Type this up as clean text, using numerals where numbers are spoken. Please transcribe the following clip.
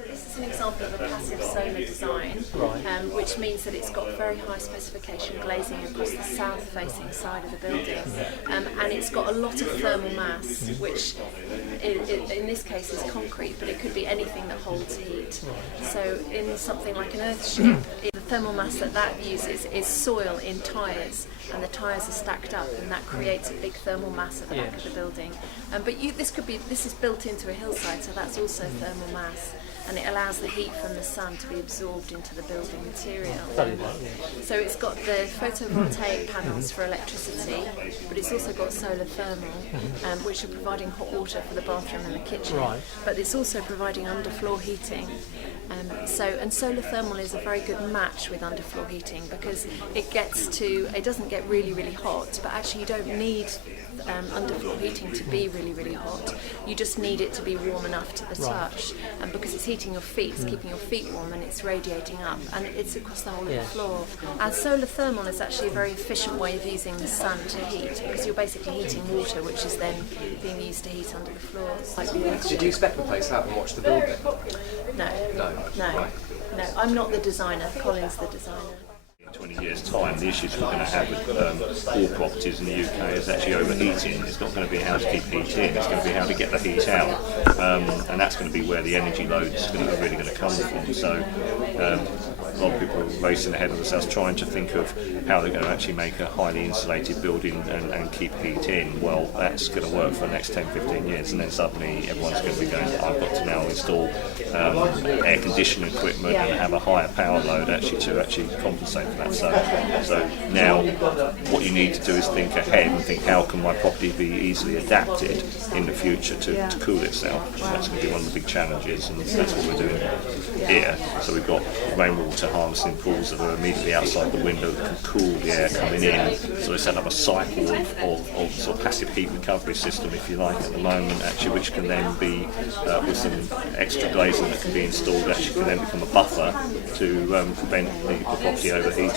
So this is an example of a passive solar design, which means that it's got very high specification glazing across the south-facing side of the building, and it's got a lot of thermal mass, which in this case is concrete, but it could be anything that holds heat. So in something like an earthship, the thermal mass that uses is soil in tyres, and the tyres are stacked up, and that creates a big thermal mass at the back of the building. But this is built into a hillside, so that's also thermal mass, and it allows the heat from the sun to be absorbed into the building material. So it's got the photovoltaic panels for electricity, but it's also got solar thermal, which are providing hot water for the bathroom and the kitchen. But it's also providing underfloor heating. And solar thermal is a very good match with underfloor heating because it doesn't get really, really hot, but actually you don't need underfloor heating to be really, really hot. You just need it to be warm enough to the touch, and because it's heating your feet, it's keeping your feet warm, and it's radiating up, and it's across the whole of the floor. And solar thermal is actually a very efficient way of using the sun to heat, because you're basically heating water, which is then being used to heat under the floors. Did you expect the place out and watch the building? No. I'm not the designer. Colin's the designer. 20 years' time, the issues we're going to have with all properties in the UK is actually overheating. It's not going to be how to keep heat in, it's going to be how to get the heat out, and that's going to be where the energy load is really going to come from. So a lot of people are racing ahead of themselves trying to think of how they're going to actually make a highly insulated building and keep heat in. Well, that's going to work for the next 10-15 years, and then suddenly everyone's going to be going, I've got to now install air conditioning equipment and have a higher power load to compensate for that. So now what you need to do is think ahead and think, how can my property be easily adapted in the future to cool itself? And that's going to be one of the big challenges, and that's what we're doing here. So we've got rainwater harvesting pools that are immediately outside the window that can cool the air coming in. So we set up a cycle of sort of passive heat recovery system, if you like, at the moment, actually, which can then be, with some extra glazing that can be installed, actually can then become a buffer to prevent the property overheating.